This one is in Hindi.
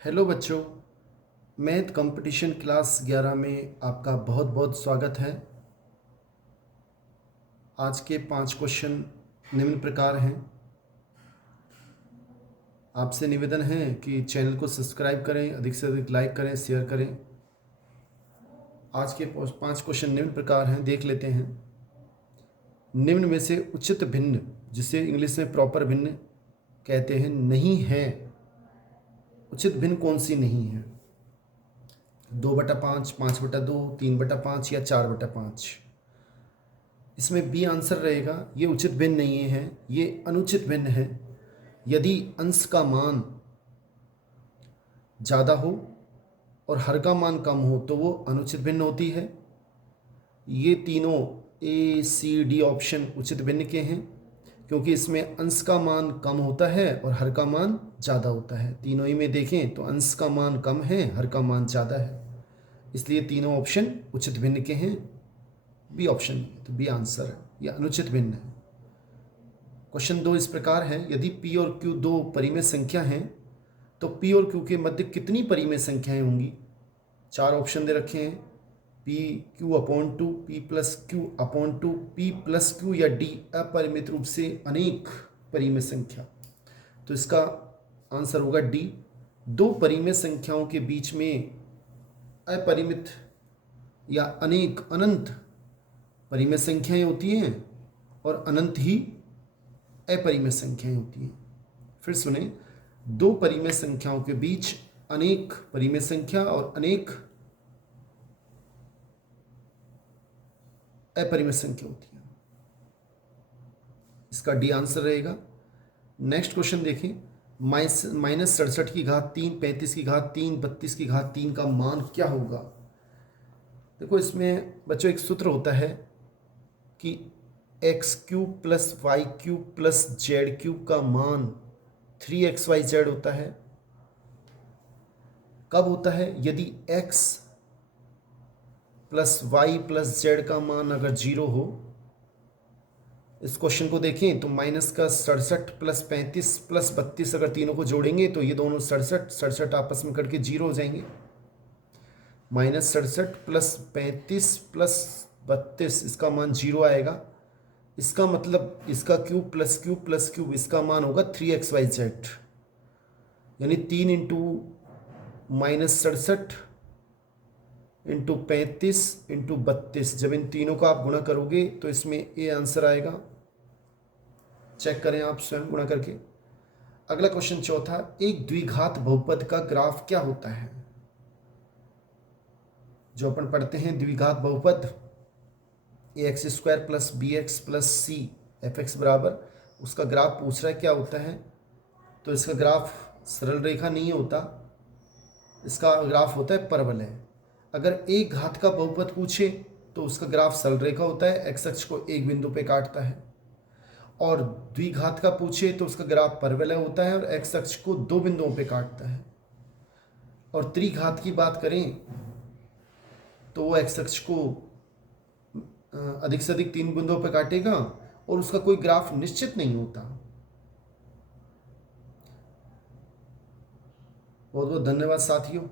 हेलो बच्चों, मैथ कंपटीशन क्लास 11 में आपका बहुत बहुत स्वागत है। आज के 5 क्वेश्चन निम्न प्रकार हैं। आपसे निवेदन है कि चैनल को सब्सक्राइब करें, अधिक से अधिक लाइक करें, शेयर करें। आज के 5 क्वेश्चन निम्न प्रकार हैं, देख लेते हैं। निम्न में से उचित भिन्न, जिसे इंग्लिश में प्रॉपर भिन्न कहते हैं, नहीं है। उचित भिन्न कौन सी नहीं है? 2/5, 5/2, 3/5 या 4/5। इसमें बी आंसर रहेगा। ये उचित भिन्न नहीं है, ये अनुचित भिन्न है। यदि अंश का मान ज़्यादा हो और हर का मान कम हो तो वो अनुचित भिन्न होती है। ये तीनों ए सी डी ऑप्शन उचित भिन्न के हैं, क्योंकि इसमें अंश का मान कम होता है और हर का मान ज़्यादा होता है। तीनों ही में देखें तो अंश का मान कम है, हर का मान ज़्यादा है, इसलिए तीनों ऑप्शन उचित भिन्न के हैं। बी ऑप्शन नहीं है, तो बी आंसर है, यह अनुचित भिन्न है। क्वेश्चन 2 इस प्रकार है। यदि P और Q दो परिमेय संख्या हैं तो P और Q के मध्य कितनी परिमेय संख्याएं होंगी? 4 ऑप्शन दे रखे हैं। PQ/2, P+Q/2, P+Q या D अपरिमित रूप से अनेक परिमेय संख्या। तो इसका आंसर होगा D। दो परिमेय संख्याओं के बीच में अपरिमित या अनेक अनंत परिमेय संख्याएं होती हैं और अनंत ही अपरिमेय संख्याएं होती हैं। फिर सुने, दो परिमेय संख्याओं के बीच अनेक परिमेय संख्या और अनेक अपरिमेय संख्या होती है। इसका डी आंसर रहेगा। नेक्स्ट क्वेश्चन देखें। -67 की घात 3, 35 की घात 3, 32 की घात 3 का मान क्या होगा? देखो, इसमें बच्चों एक सूत्र होता है कि x³ + y³ + z³ का मान 3xyz होता है। कब होता है? यदि x + y + z का मान अगर 0 हो। इस क्वेश्चन को देखें तो -67 + 35 + 32 अगर तीनों को जोड़ेंगे तो ये दोनों 67 आपस में कट के 0 हो जाएंगे। -67 + 35 + 32 इसका मान 0 आएगा। इसका मतलब इसका क्यूब + क्यूब + क्यूब इसका मान होगा 3xyz, यानी 3 × -67 × 35 × 32। जब इन तीनों का आप गुणा करोगे तो इसमें ए आंसर आएगा। चेक करें आप स्वयं गुणा करके। अगला क्वेश्चन चौथा, एक द्विघात बहुपद का ग्राफ क्या होता है? जो अपन पढ़ते हैं द्विघात बहुपद, ax² + bx + c fx बराबर, उसका ग्राफ पूछ रहा है क्या होता है। तो इसका ग्राफ सरल रेखा नहीं होता, इसका ग्राफ होता है परवलय। अगर एक घात का बहुपद पूछे तो उसका ग्राफ सरल रेखा होता है, एक्स अक्ष को एक बिंदु पे काटता है। और द्विघात का पूछे तो उसका ग्राफ परवलय होता है और एक्स अक्ष को दो बिंदुओं पे काटता है। और त्रिघात की बात करें तो वो एक्स अक्ष को अधिक से अधिक 3 बिंदुओं पर काटेगा और उसका कोई ग्राफ निश्चित नहीं होता। बहुत बहुत धन्यवाद साथियों।